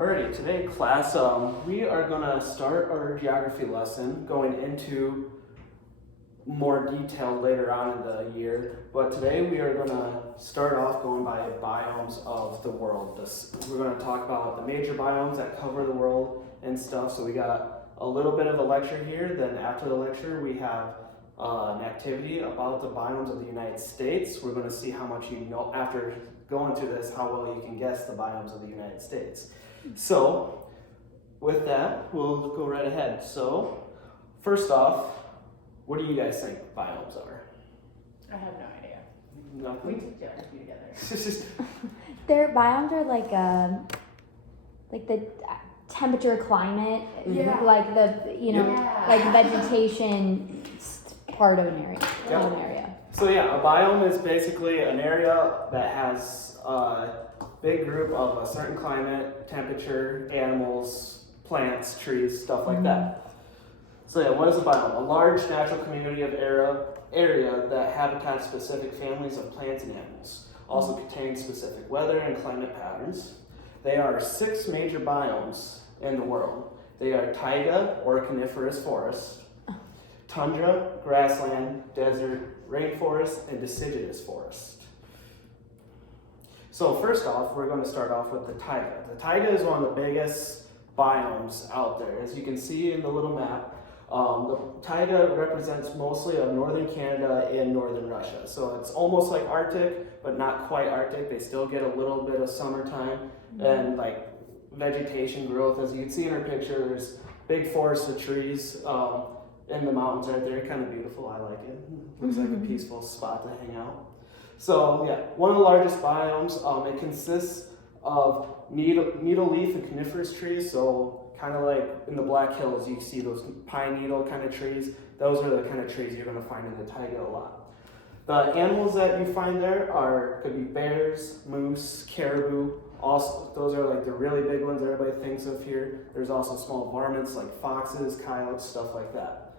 Alrighty, today class, we are going to start our geography lesson going into more detail later on in the year, but today we are going to start off going by biomes of the world. We're going to talk about the major biomes that cover the world and stuff. So we got a little bit of a lecture here, then after the lecture we have an activity about the biomes of the United States. We're going to see how much you know after going through this, how well you can guess the biomes of the United States. So with that, we'll go right ahead. So first off, what do you guys think biomes are? I have no idea. Nothing? We took geography together. Their biomes are like the temperature, climate, like the like vegetation part of an area. Yep. Of an area. So yeah, a biome is basically an area that has a big group of a certain climate, temperature, animals, plants, trees, stuff like that. So yeah, what is a biome? A large natural community of area that habitats specific families of plants and animals. Also contains specific weather and climate patterns. There are 6 major biomes in the world. They are taiga, or coniferous forest, tundra, grassland, desert, rainforest, and deciduous forest. So first off, we're going to start off with the taiga. The taiga is one of the biggest biomes out there. As you can see in the little map, the taiga represents mostly of northern Canada and northern Russia. So it's almost like Arctic, but not quite Arctic. They still get a little bit of summertime and like vegetation growth. As you can see in our picture, there's big forests of trees in the mountains right there. Kind of beautiful, I like it. Looks like a peaceful spot to hang out. So yeah, one of the largest biomes. It consists of needle leaf and coniferous trees. So kind of like in the Black Hills, you see those pine needle kind of trees. Those are the kind of trees you're going to find in the taiga a lot. The animals that you find there could be bears, moose, caribou. Also, those are like the really big ones everybody thinks of here. There's also small varmints like foxes, coyotes, stuff like that.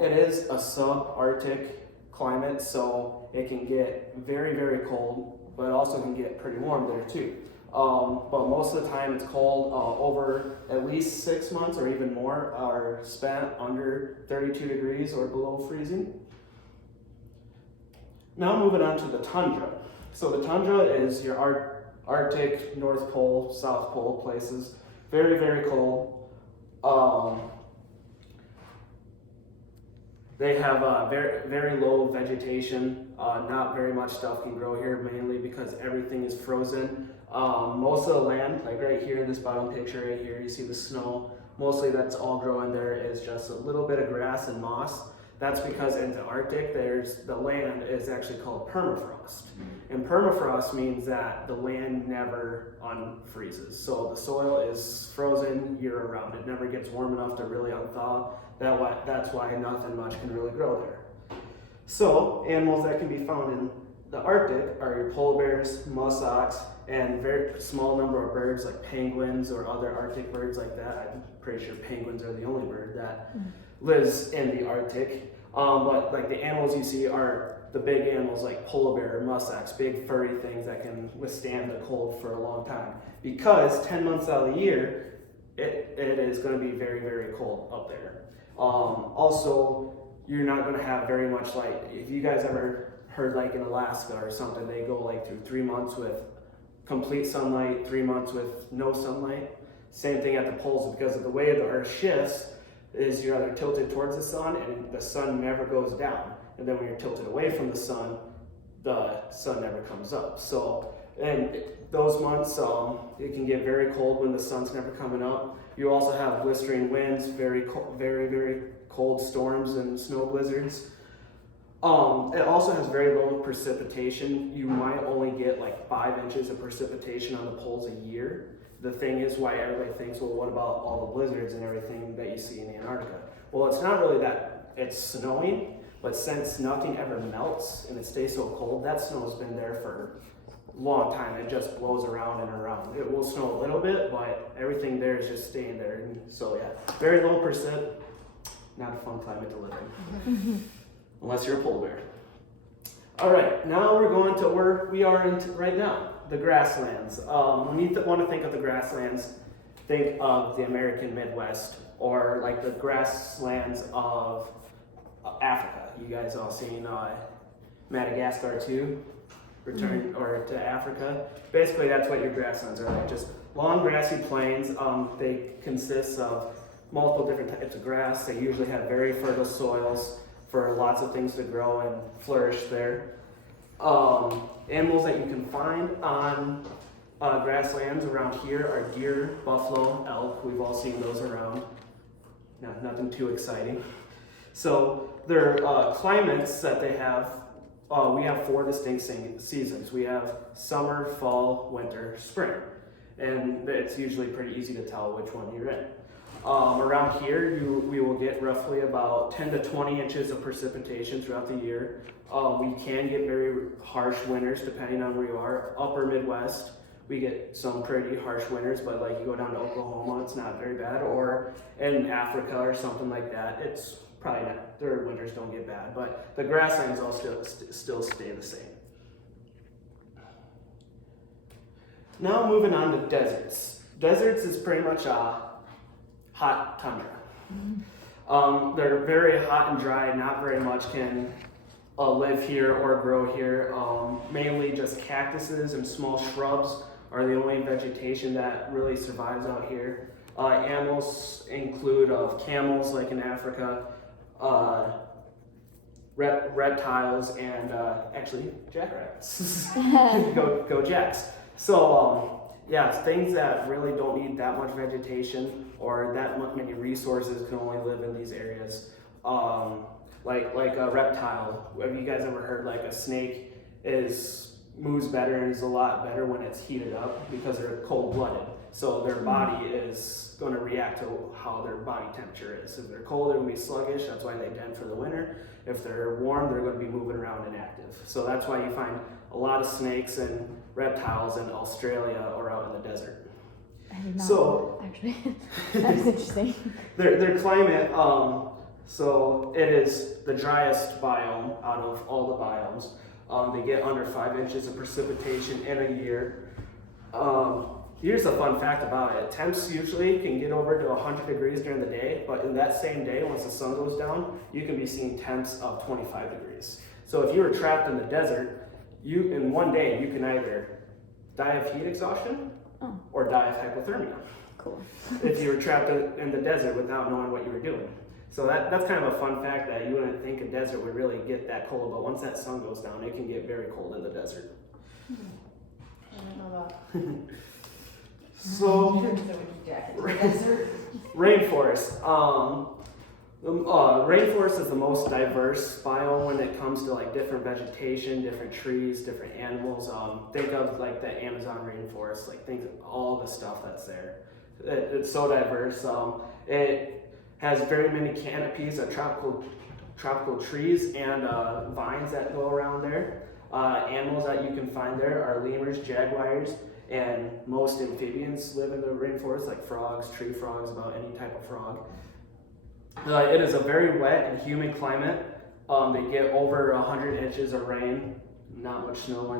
It is a subarctic climate, so it can get very, very cold, but it also can get pretty warm there too. But most of the time it's cold. Over at least 6 months or even more are spent under 32 degrees or below freezing. Now moving on to the tundra. So the tundra is your Arctic, North Pole, South Pole places. Very, very cold. They have very, very low vegetation. Not very much stuff can grow here, mainly because everything is frozen. Most of the land, like right here in this bottom picture right here, you see the snow. Mostly that's all growing there is just a little bit of grass and moss. That's because in the Arctic, the land is actually called permafrost. And permafrost means that the land never unfreezes. So the soil is frozen year round. It never gets warm enough to really unthaw. That's why nothing much can really grow there. So animals that can be found in the Arctic are your polar bears, muskox, and very small number of birds like penguins or other Arctic birds like that. I'm pretty sure penguins are the only bird that lives in the Arctic. But like the animals you see are the big animals like polar bear, muskox, big furry things that can withstand the cold for a long time. Because 10 months out of the year, it is going to be very, very cold up there. Also, you're not going to have very much light. If you guys ever heard like in Alaska or something, they go like through 3 months with complete sunlight, 3 months with no sunlight. Same thing at the poles, because of the way the Earth shifts is you're either tilted towards the sun and the sun never goes down. And then when you're tilted away from the sun never comes up. So in those months, it can get very cold when the sun's never coming up. You also have blistering winds, very, very cold storms and snow blizzards. It also has very low precipitation. You might only get like 5 inches of precipitation on the poles a year. The thing is why everybody thinks, well, what about all the blizzards and everything that you see in Antarctica? Well, it's not really that it's snowing, but since nothing ever melts and it stays so cold, that snow's been there for a long time. It just blows around and around. It will snow a little bit, but everything there is just staying there. And so yeah, very low precip. Not a fun climate to live in. Unless you're a polar bear. All right, now we're going to where we are into right now, the grasslands. When you want to think of the grasslands, think of the American Midwest or like the grasslands of Africa. You guys all seen Madagascar 2, Return or to Africa. Basically, that's what your grasslands are like, just long grassy plains. They consist of multiple different types of grass. They usually have very fertile soils for lots of things to grow and flourish there. Animals that you can find on grasslands around here are deer, buffalo, elk. We've all seen those around. Nothing too exciting. So their climates that they have, we have 4 distinct seasons. We have summer, fall, winter, spring. And it's usually pretty easy to tell which one you're in. Around here, we will get roughly about 10 to 20 inches of precipitation throughout the year. We can get very harsh winters depending on where you are. Upper Midwest, we get some pretty harsh winters, but like you go down to Oklahoma, it's not very bad. Or in Africa or something like that, it's probably not, their winters don't get bad. But the grasslands all still stay the same. Now moving on to deserts. Deserts is pretty much hot tundra. They're very hot and dry, not very much can live here or grow here. Mainly just cactuses and small shrubs are the only vegetation that really survives out here. Animals include camels like in Africa, reptiles, and actually jackrabbits. go jacks. So yeah, things that really don't need that much vegetation or that many resources can only live in these areas. Like a reptile. Have you guys ever heard like a snake moves better and is a lot better when it's heated up because they're cold-blooded. So their body is going to react to how their body temperature is. If they're cold, they're going to be sluggish. That's why they den for the winter. If they're warm, they're going to be moving around and active. So that's why you find a lot of snakes and reptiles in Australia or out in the desert. I did not know, actually. That's interesting. Their climate, so it is the driest biome out of all the biomes. They get under 5 inches of precipitation in a year. Here's a fun fact about it. Temps usually can get over to 100 degrees during the day, but in that same day, once the sun goes down, you can be seeing temps of 25 degrees. So if you were trapped in the desert, in one day, you can either die of heat exhaustion or die of hypothermia. Cool. If you were trapped in the desert without knowing what you were doing. So that's kind of a fun fact that you wouldn't think a desert would really get that cold, but once that sun goes down, it can get very cold in the desert. I don't know about. So, rainforest. Rainforest is the most diverse biome when it comes to like different vegetation, different trees, different animals. Think of like the Amazon rainforest. Like think of all the stuff that's there. It's so diverse. It has very many canopies of tropical trees and vines that go around there. Animals that you can find there are lemurs, jaguars, and most amphibians live in the rainforest, like frogs, tree frogs, about any type of frog. It is a very wet and humid climate. They get over 100 inches of rain, not much snow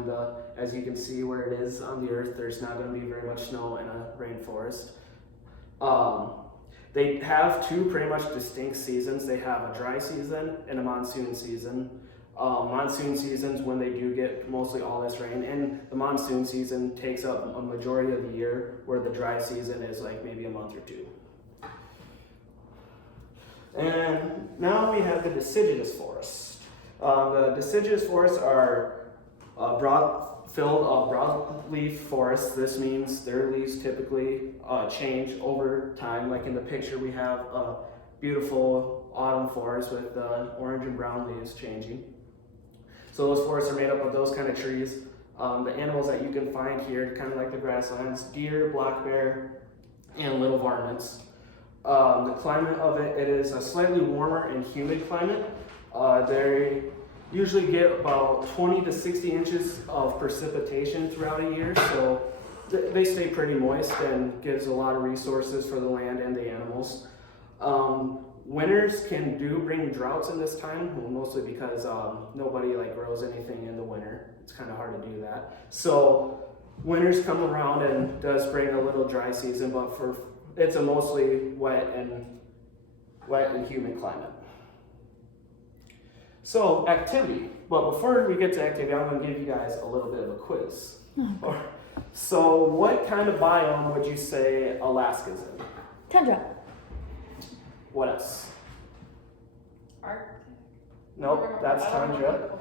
as you can see where it is on the earth, there's not going to be very much snow in a rainforest. They have 2 pretty much distinct seasons. They have a dry season and a monsoon season. Monsoon seasons when they do get mostly all this rain, and the monsoon season takes up a majority of the year, where the dry season is like maybe a month or 2. And now we have the deciduous forest. The deciduous forests are broadleaf forests. This means their leaves typically change over time. Like in the picture, we have a beautiful autumn forest with orange and brown leaves changing. So those forests are made up of those kind of trees. The animals that you can find here, kind of like the grasslands, deer, black bear, and little varmints. The climate of it is a slightly warmer and humid climate. They usually get about 20 to 60 inches of precipitation throughout a year, so they stay pretty moist and gives a lot of resources for the land and the animals. Winters can bring droughts in this time, well, mostly because nobody like grows anything in the winter. It's kind of hard to do that. So winters come around and does bring a little dry season, but it's a mostly wet and humid climate. So activity. But before we get to activity, I'm going to give you guys a little bit of a quiz. So what kind of biome would you say Alaska's in? Tundra. What else? Arctic. Nope, that's tundra.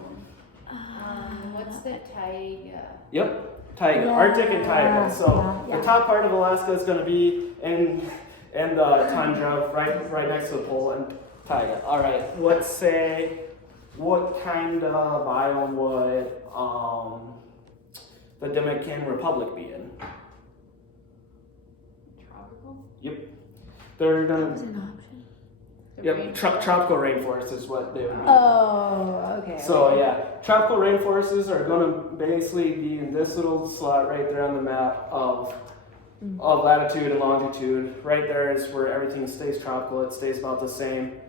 What's the taiga? Yep, taiga, Yeah, Arctic and taiga. So yeah. the top part of Alaska is going to be in the tundra, right next to the pole, and taiga. All right, let's say, what kind of biome would the Dominican Republic be in? Tropical? Yep, they're That gonna. was an option. Yep, tropical rainforest is what they would be. Oh, okay. So yeah, tropical rainforests are going to basically be in this little slot right there on the map of latitude and longitude. Right there is where everything stays tropical. It stays about the same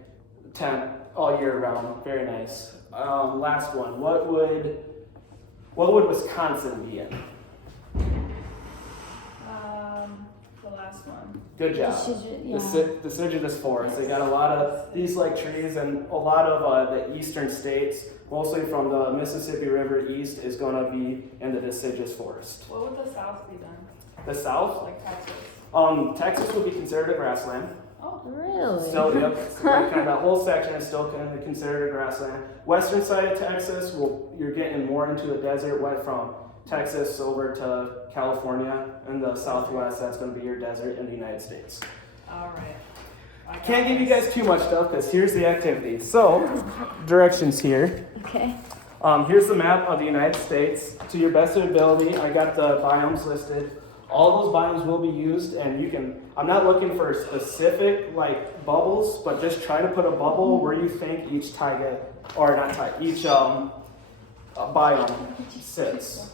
temp all year round. Very nice. Last one. What would Wisconsin be in? The last one. Good job. Deciduous forest. They got a lot of these like trees, and a lot of the eastern states, mostly from the Mississippi River east, is going to be in the deciduous forest. What would the South be then? The south, Like Texas? Texas would be considered a grassland. Oh, Really? Still, yep. Like kind of that whole section is still kind of considered a grassland. Western side of Texas, you're getting more into the desert, went from Texas over to California, and the southwest, that's going to be your desert in the United States. all right. Can't give you guys too much stuff because here's the activity. So, directions here. Okay. Here's the map of the United States. To your best of ability, I got the biomes listed. All those biomes will be used, and I'm not looking for specific like bubbles, but just try to put a bubble where you think each taiga, or not taiga, each biome sits.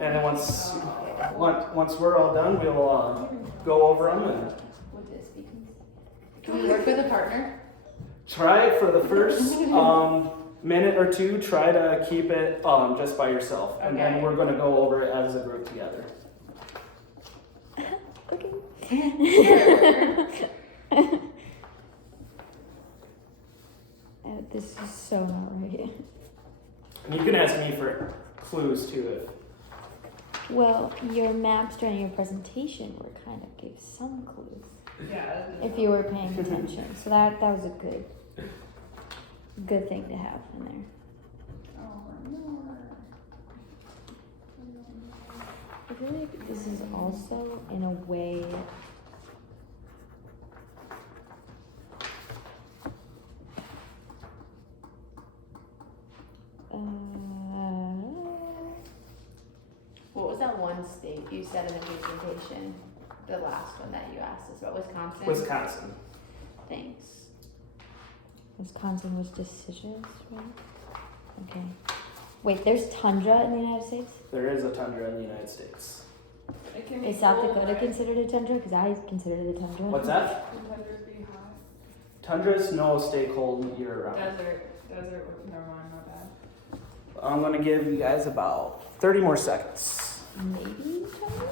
And then once we're all done, we'll go over them and Would this be? Can we work with a partner? try it for the first minute or two. Try to keep it just by yourself, and then Okay. we're going to go over it as a group together. This is so not right. And you can ask me for clues too. Well, your maps during your presentation were kind of gave some clues Yeah. if you were paying attention. So that was a good thing to have in there. I feel like this is also in a way What was that one state you said in the presentation? The last one that you asked us about, Wisconsin? Wisconsin. Thanks. Wisconsin was deciduous, right? Okay. Wait, there's tundra in the United States? There is a tundra in the United States. It can be Is South cold, Dakota right? considered a tundra? Because I considered it a tundra. What's that? Can tundras be hot? Tundras no stay cold year round. Desert, never mind, my bad. I'm going to give you guys about 30 more seconds. Maybe tundra?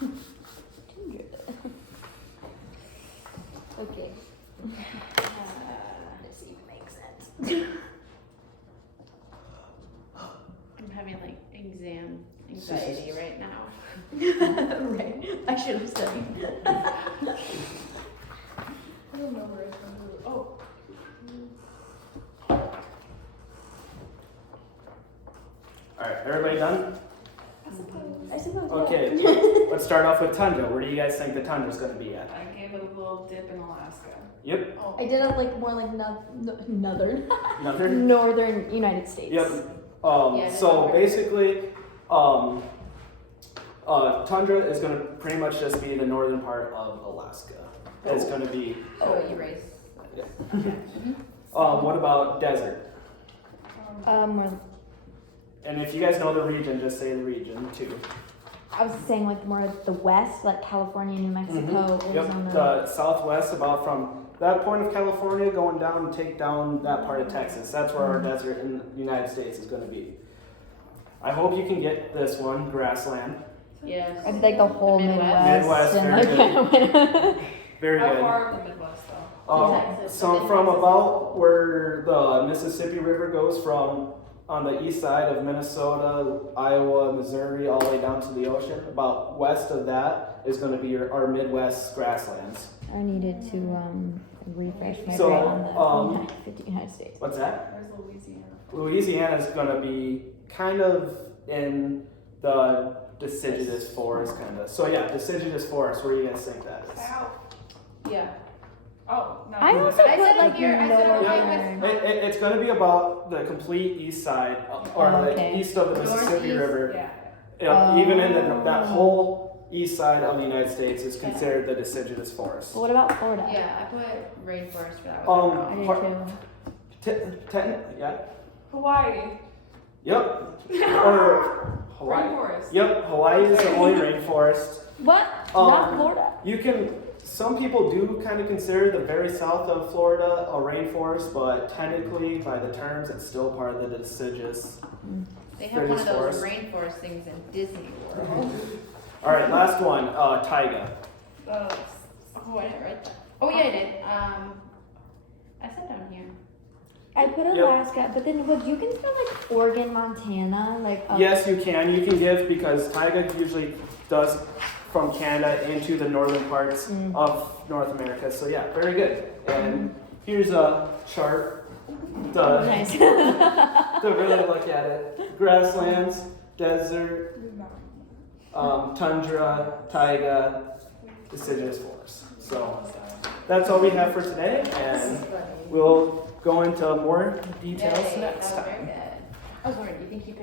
Tundra. Okay. Let's see if it makes sense. I'm having like exam anxiety right now. Right. I should have studied. I don't know where it's going to. Oh. All right, everybody done? I suppose. Okay, let's start off with tundra. Where do you guys think the tundra's going to be at? I gave it a little dip in Alaska. Yep. Oh. I did it like more like northern Nothing? northern United States. Yep. Yeah, So no. basically, tundra is going to pretty much just be the northern part of Alaska. It's going to be. So erase. Yeah. Okay. What about desert? More And if you guys know the region, just say the region too. I was saying like more the west, like California, New Mexico, Yep, Arizona. the southwest, about from that point of California going down and take down that part of Texas. That's where our desert in the United States is going to be. I hope you can get this one, grassland. Yes. I did like the whole Midwest, Midwest. and very like, good. Very How good. far of the Midwest though? Texas, So within from Texas. about where the Mississippi River goes from on the east side of Minnesota, Iowa, Missouri, all the way down to the ocean, about west of that is going to be our Midwest grasslands. I needed to refresh my So, brain on the United States. What's that? Where's Louisiana? Louisiana is going to be kind of in the deciduous forest, kind of. So yeah, deciduous forest. Where do you guys think that is? South. Yeah. Oh, no. I also I put said like here, I said northern. okay It's going to be about the complete east side, or Okay. the east of the Mississippi Northeast? River. Yeah. Even in that whole east side of the United States is considered the deciduous forest. But what about Florida? Yeah, I put rainforest for that one. I did Part- too. Yeah. Hawaii. Yep. Or Hawaii. Rainforest. Yep. Hawaii is the only rainforest. What? Um, Not Florida? You can. Some people do kind of consider the very south of Florida a rainforest, but technically, by the terms, it's still part of the deciduous. They have one of Deciduous those rainforest things in Disney World. All right, last one. Taiga. Oh, I didn't write that. Oh yeah, I did. I said down here. I put Yep. Alaska, but then would you consider like Oregon, Montana? Like Yes, you can. You can give because taiga usually does from Canada into the northern parts of North America. So yeah, very good. And here's a chart to, Nice. to really look at it. Grasslands, desert, tundra, taiga, deciduous forest. So that's all we have for today, and we'll go into more details Yay, next that was time. very good. I was wondering, do you think you picked